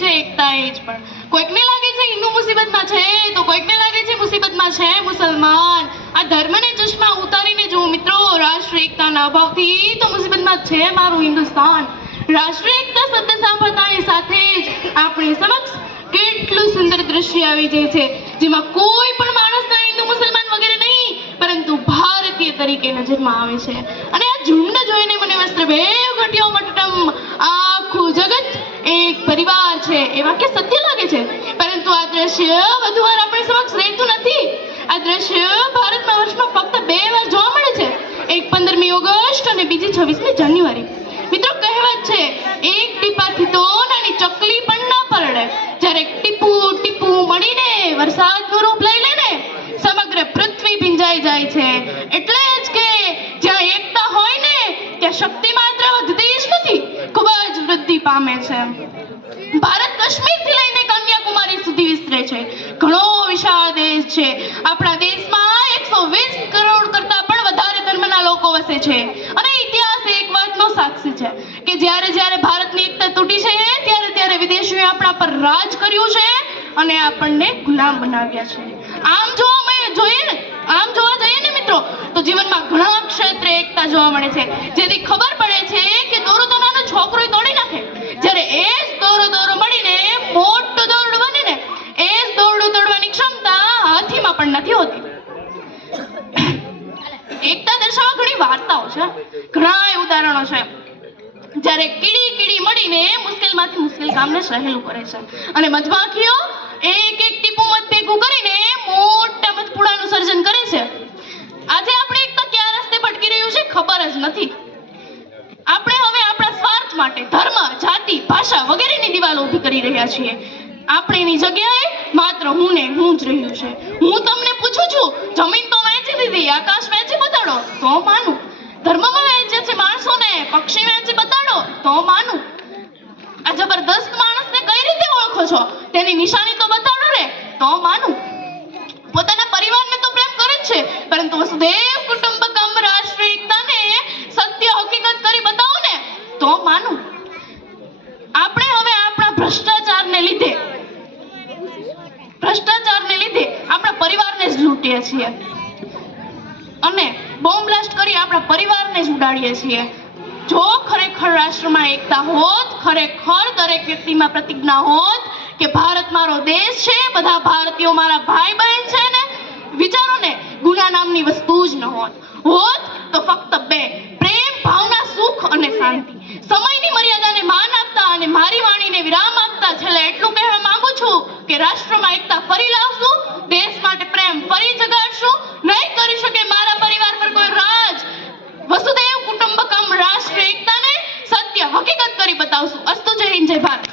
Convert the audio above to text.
છે એકતા એ જ પણ. કોઈકને લાગે છે હિન્દુ મુસીબતમાં છે તો કોઈકને લાગે છે મુસીબતમાં છે મુસલમાન. આ ધર્મને ચશ્મા ઉતારીને જુઓ મિત્રો, રાષ્ટ્ર એકતાના અભાવથી તો મુસીબતમાં છે મારું હિન્દુસ્તાન. રાષ્ટ્ર એકતા શબ્દ સાંભળતાની સાથે જ આપણી સમક્ષ કેટલું સુંદર દ્રશ્ય આવી જાય છે, જેમાં કોઈ પણ માણસના હિન્દુ મુસલમાન વગેરે નહીં પરંતુ ભારતીય તરીકે નજરમાં આવે છે. અને આ ઝુંડ જોઈને મને વસ્ત્રભેવ ઘટ્યો મટટમ આખું જગત એક પરિવાર છે એ વાક્ય સત્ય લાગે છે, પરંતુ આ દ્રશ્ય વધુ વાર આપણી સમક્ષ રહેતું નથી. આ દ્રશ્ય ભારતમાં વર્ષમાં ફક્ત 2 વાર જોવા મળે છે, એક 15મી ઓગસ્ટ અને બીજી 26મી જાન્યુઆરી. મિત્રો કહેવત છે, એક ટીપાથી તો નાની ચકલી પણ ના પરડે. જ્યારે ટીપુ ટીપુ મળીને વરસાદનું રૂપ લઈ લે ને સમગ્ર પૃથ્વી ભીંજાઈ જાય છે. એટલે જ કે જ્યાં એકતા હોય ને ત્યાં શક્તિ માત્ર વધતી જ નથી, ખૂબ જ વૃદ્ધિ પામે છે. ભારત કાશ્મીરથી લઈને કન્યાકુમારી સુધી વિસ્તરે છે. ઘણો વિશાળ દેશ છે. આપણા દેશમાં 120 કરોડ કરતા પણ વધારે ધર્મના લોકો વસે છે. અને ઇતિહાસ એક વાતનો સાક્ષી છે કે જ્યારે જ્યારે ભારતની એકતા તૂટી છે ત્યારે ત્યારે વિદેશીઓએ આપણા પર રાજ કર્યું છે અને આપણને ગુલામ બનાવ્યા છે. આમ જોવા જઈએ ને મિત્રો તો જીવનમાં ઘણા ક્ષેત્રે એકતા જોવા મળે છે, જેથી ખબર પડે છે કે દોરો તો નાનો છોકરો તોડી નાખે, જ્યારે એ જ દોરો મળીને મોટો દોરડું બને ને એ જ દોરડું તોડવાની ક્ષમતા હાથીમાં પણ નથી હોતી. એકતા દર્શાવવા ઘણી વાર્તાઓ છે, ઘણા ઉદાહરણો છે. જ્યારે કીડી મળીને મુશ્કેલમાંથી મુશ્કેલ કામને સહેલું કરે છે અને મધમાખીઓ એક ટીપું મધ ભેગું કરીને મોટા મધપુડાનું સર્જન કરે છે. આજે આપણે એકતા ક્યાં રસ્તે ભટકી રહ્યું છે ખબર જ નથી. આપણે હવે આપણા સ્વાર્થ માટે ધર્મ, જાતિ, ભાષા વગેરેની દિવાલો ઊભી કરી રહ્યા છીએ. આપણેની જગ્યાએ માત્ર હું જ રહ્યું છે. હું તમને પૂછું છું, જમીન તો વહેંચી દીધી, આકાશ વહેંચી બતાડો તો માનું. ધર્મમાં વહેંચે છે માણસોને, પક્ષી વહેંચી બતાડો તો માનું. આ જબરદસ્ત માણસને કઈ રીતે ઓળખો છો તેની નિશાની તો બતાડો રે તો માનું. પોતાના પરિવારને તો પ્રેમ કરે જ છે, પરંતુ વસુધૈવ કુટુંબકમ રાષ્ટ્ર એકતાને સત્ય હકીકત કરી બતાવો ને તો માનું. આપણે હવે આપણા ભ્રષ્ટાચારને લીધે આપણા પરિવારને જ લૂંટીએ છીએ અને બોમ્બ બ્લાસ્ટ કરી આપણા પરિવારને જ ઉડાડીએ છીએ. જો ખરેખર રાષ્ટ્રમાં એકતા હોત, ખરેખર દરેક વ્યક્તિમાં પ્રતિજ્ઞા હોત કે ભારત મારો દેશ છે, બધા ભારતીયો મારા ભાઈ બહેન છે ને, વિચારો ને, ગુના નામની વસ્તુ જ ન હોત તો ફક્ત 2: પ્રેમ, ભાવના, સુખ અને શાંતિ. સમયની મર્યાદાને માન આપતા અને મારી વાણીને વિરામ આપતા છેલ્લે એટલું કહેવા માંગુ છું કે રાષ્ટ્રમાં એકતા ફરી લાવશું, દેશ માટે પ્રેમ ફરી જગાડશું. નહીં કરી શકે મારા પરિવાર પર કોઈ રાજ. વસુધૈવ કુટુંબકમ રાષ્ટ્ર એકતાને સત્ય હકીકત કરી બતાવશું. અસ્તુ, જય હિન્દ, જય ભારત.